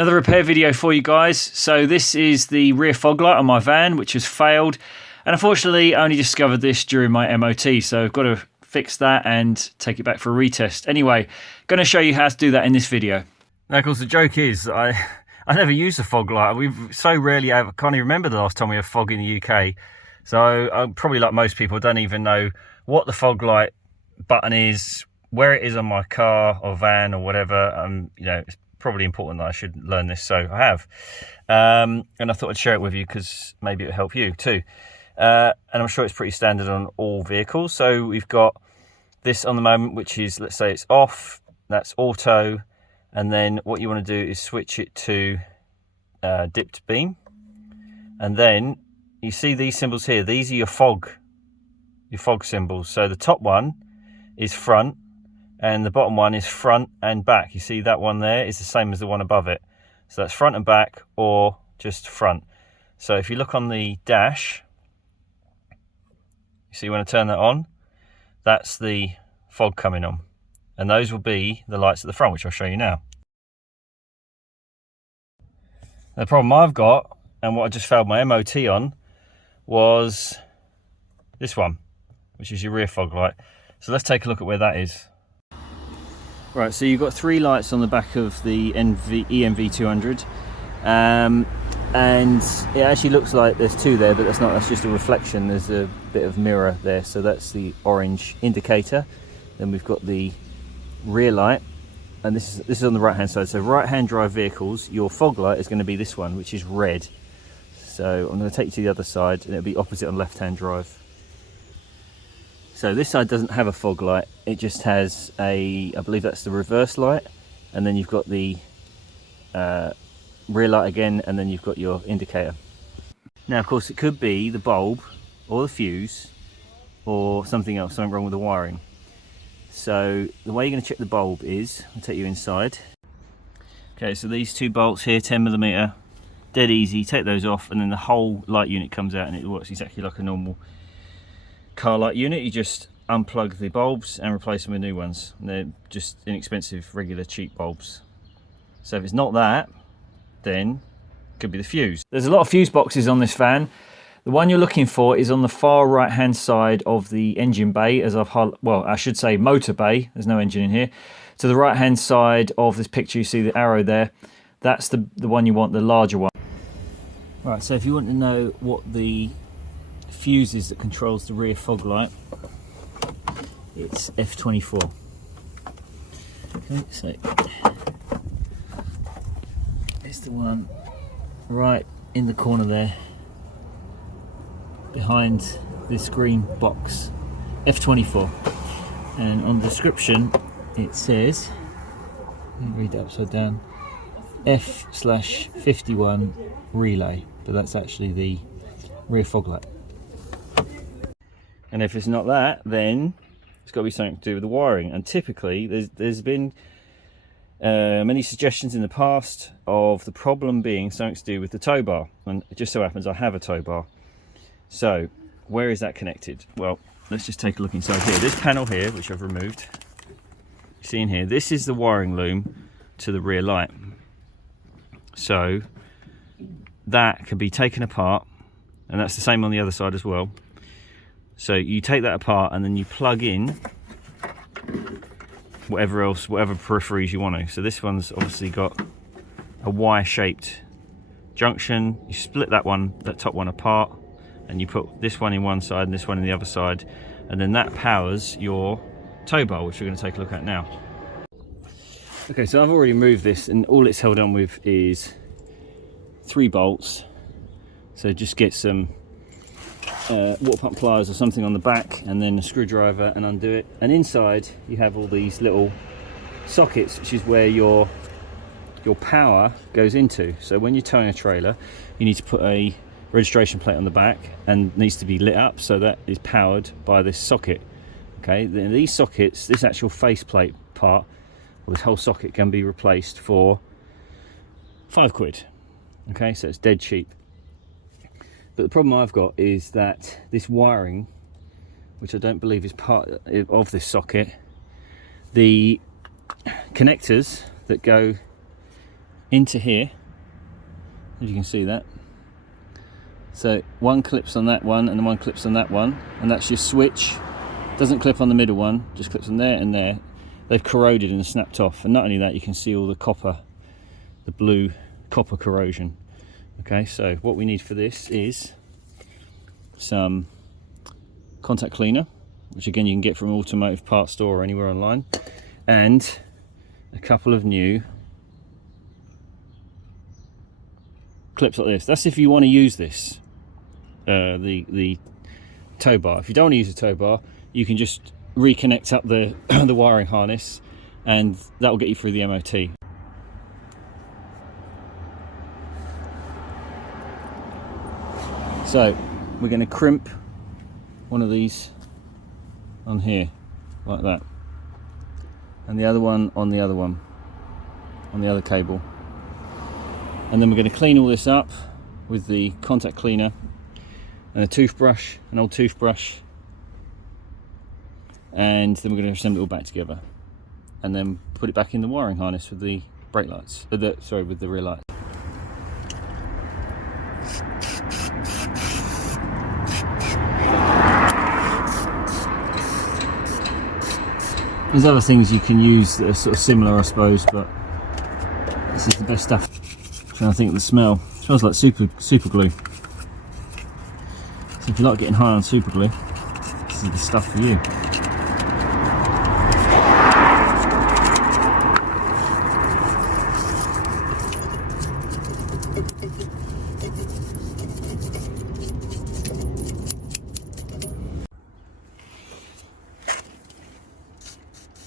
Another repair video for you guys. So this is the rear fog light on my van, which has failed. And unfortunately, I only discovered this during my MOT. So I've got to fix that and take it back for a retest. Anyway, going to show you how to do that in this video. Now, of course, the joke is I never use a fog light. We've so rarely, I can't even remember the last time we had fog in the UK. So I'm probably like most people, don't even know what the fog light button is, where it is on my car or van or whatever. You know, it's probably important that I should learn this, so I have. And I thought I'd share it with you because maybe it'll help you too. And I'm sure it's pretty standard on all vehicles. So we've got this on the moment, which is, let's say it's off, that's auto. And then what you want to do is switch it to dipped beam. And then you see these symbols here. These are your fog symbols. So the top one is front and the bottom one is front and back. You see that one there is the same as the one above it. So that's front and back or just front. So if you look on the dash, you see when I turn that on, that's the fog coming on. And those will be the lights at the front, which I'll show you now. The problem I've got, and what I just failed my MOT on, was this one, which is your rear fog light. So let's take a look at where that is. Right, so you've got three lights on the back of the EMV 200. And it actually looks like there's two there, but that's not, that's just a reflection. There's a bit of mirror there, so that's the orange indicator. Then we've got the rear light, and this is on the right hand side. So right hand drive vehicles, your fog light is going to be this one, which is red. So I'm going to take you to the other side, and it'll be opposite on left hand drive. So this side doesn't have a fog light, it just has a, I believe that's the reverse light, and then you've got the rear light again, and then you've got your indicator. Now of course it could be the bulb or the fuse or something else, something wrong with the wiring. So the way you're going to check the bulb is, I'll take you inside. Okay, so these two bolts here, 10mm, dead easy, take those off, and then the whole light unit comes out and it works exactly like a normal car light unit. You just unplug the bulbs and replace them with new ones. And they're just inexpensive, regular, cheap bulbs. So if it's not that, then it could be the fuse. There's a lot of fuse boxes on this van. The one you're looking for is on the far right hand side of the engine bay, as well, I should say motor bay, there's no engine in here. To the right hand side of this picture, you see the arrow there. That's the one you want, the larger one. Right, so if you want to know what the fuse is that controls the rear fog light, it's F24. Okay, so it's the one right in the corner there, behind this green box, F24. And on the description it says, let me read that upside down, F/51 relay, but that's actually the rear fog light. And if it's not that, then it's got to be something to do with the wiring. And typically there's been many suggestions in the past of the problem being something to do with the tow bar, and it just so happens I have a tow bar. So where is that connected? Well, let's just take a look inside here. This panel here, which I've removed, you see in here, this is the wiring loom to the rear light. So that can be taken apart, and that's the same on the other side as well. So you take that apart and then you plug in whatever peripheries you want to. So this one's obviously got a Y-shaped junction. You split that top one apart, and you put this one in one side and this one in the other side, and then that powers your tow bar, which we're going to take a look at now. Okay, so I've already moved this, and all it's held on with is 3 bolts. So just get some water pump pliers or something on the back, and then a screwdriver, and undo it. And inside you have all these little sockets, which is where your power goes into. So when you're towing a trailer, you need to put a registration plate on the back, and needs to be lit up, so that is powered by this socket. Okay, then these sockets, this actual faceplate part, or this whole socket, can be replaced for £5. Okay, so it's dead cheap. But the problem I've got is that this wiring, which I don't believe is part of this socket, the connectors that go into here, as you can see that. So one clips on that one and one clips on that one, and that's your switch. Doesn't clip on the middle one, just clips on there and there. They've corroded and snapped off, and not only that, you can see all the copper, the blue copper corrosion. Okay, so what we need for this is some contact cleaner, which again you can get from an automotive parts store or anywhere online, and a couple of new clips like this. That's if you want to use this, the tow bar. If you don't want to use the tow bar, you can just reconnect up the the wiring harness, and that will get you through the MOT. So we're going to crimp one of these on here like that, and the other one on the other one, on the other cable, and then we're going to clean all this up with the contact cleaner and a toothbrush, an old toothbrush, and then we're going to assemble it all back together and then put it back in the wiring harness with the brake lights, with the rear lights. There's other things you can use that are sort of similar, I suppose, but this is the best stuff. I'm trying to think of the smell. It smells like super glue. So if you like getting high on super glue, this is the stuff for you.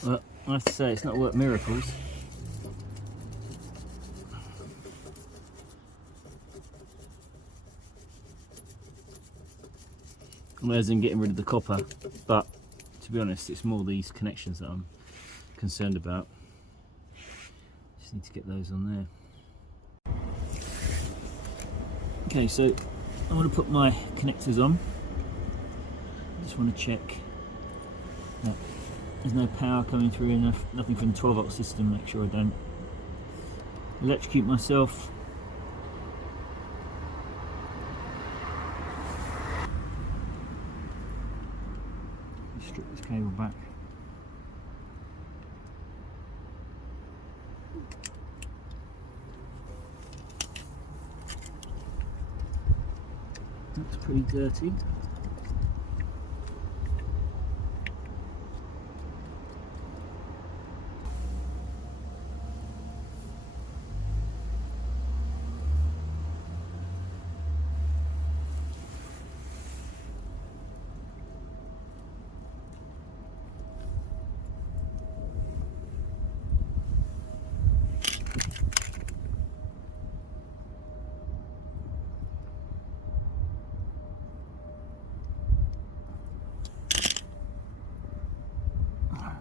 Well, I have to say, it's not worked miracles. As in getting rid of the copper, but to be honest, it's more these connections that I'm concerned about. Just need to get those on there. Okay, so I want to put my connectors on. I just want to check that there's no power coming through, enough, nothing from the 12-volt system. Make sure I don't electrocute myself. Strip this cable back. That's pretty dirty.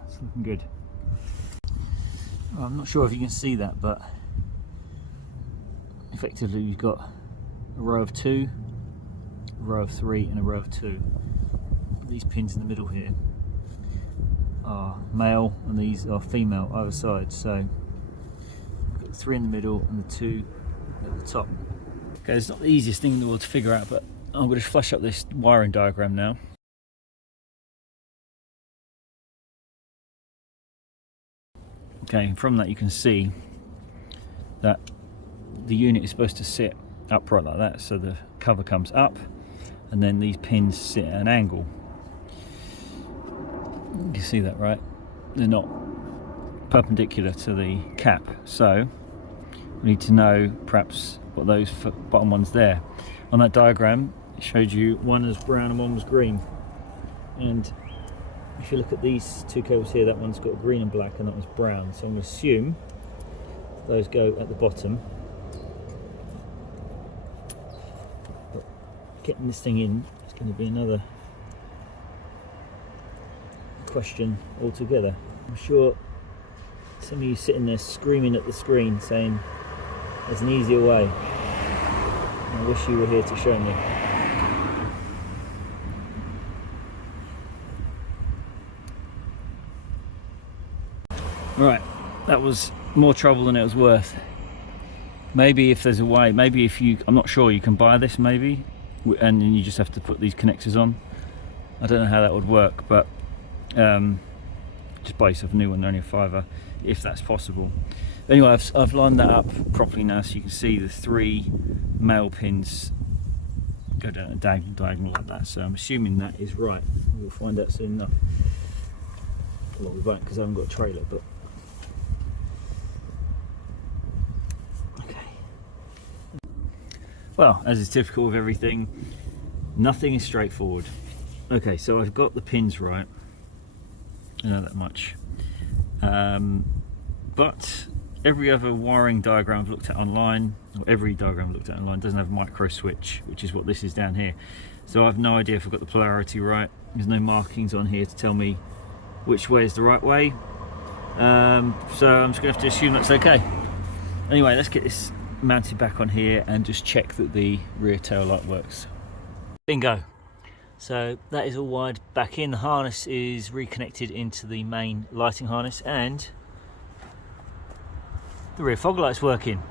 It's looking good. Well, I'm not sure if you can see that, but effectively we've got a row of 2, a row of 3 and a row of 2. These pins in the middle here are male and these are female either side, so we've got the 3 in the middle and the 2 at the top. Okay, it's not the easiest thing in the world to figure out, but I'm going to flash up this wiring diagram now. Okay, and from that you can see that the unit is supposed to sit upright like that, so the cover comes up and then these pins sit at an angle. You can see that, right? They're not perpendicular to the cap, so we need to know perhaps what those bottom ones there. On that diagram it showed you one was brown and one was green, and if you look at these 2 cables here, that one's got green and black and that one's brown, so I'm going to assume those go at the bottom. But getting this thing in is going to be another question altogether. I'm sure some of you sitting there screaming at the screen saying there's an easier way. I wish you were here to show me. Right, that was more trouble than it was worth. Maybe if there's a way, maybe if you, I'm not sure, you can buy this maybe, and then you just have to put these connectors on. I don't know how that would work, but just buy yourself a new one. They're only a £5 if that's possible. Anyway, I've lined that up properly now, so you can see the 3 male pins go down a diagonal like that. So I'm assuming that is right. We'll find out soon enough. Well, we won't because I haven't got a trailer, but okay. Well, as is typical with everything, nothing is straightforward. Okay, so I've got the pins right. I know that much. But every other wiring diagram I've looked at online, or every diagram I've looked at online, doesn't have a micro switch, which is what this is down here. So I have no idea if I've got the polarity right. There's no markings on here to tell me which way is the right way. So I'm just going to have to assume that's okay. Anyway, let's get this mounted back on here and just check that the rear tail light works. Bingo. So that is all wired back in. The harness is reconnected into the main lighting harness, and the rear fog light's working.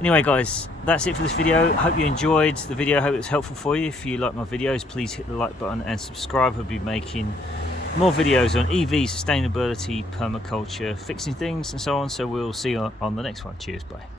Anyway guys, that's it for this video. Hope you enjoyed the video. Hope it was helpful for you. If you like my videos, please hit the like button and subscribe. I'll be making more videos on EV, sustainability, permaculture, fixing things and so on. So we'll see you on the next one. Cheers, bye.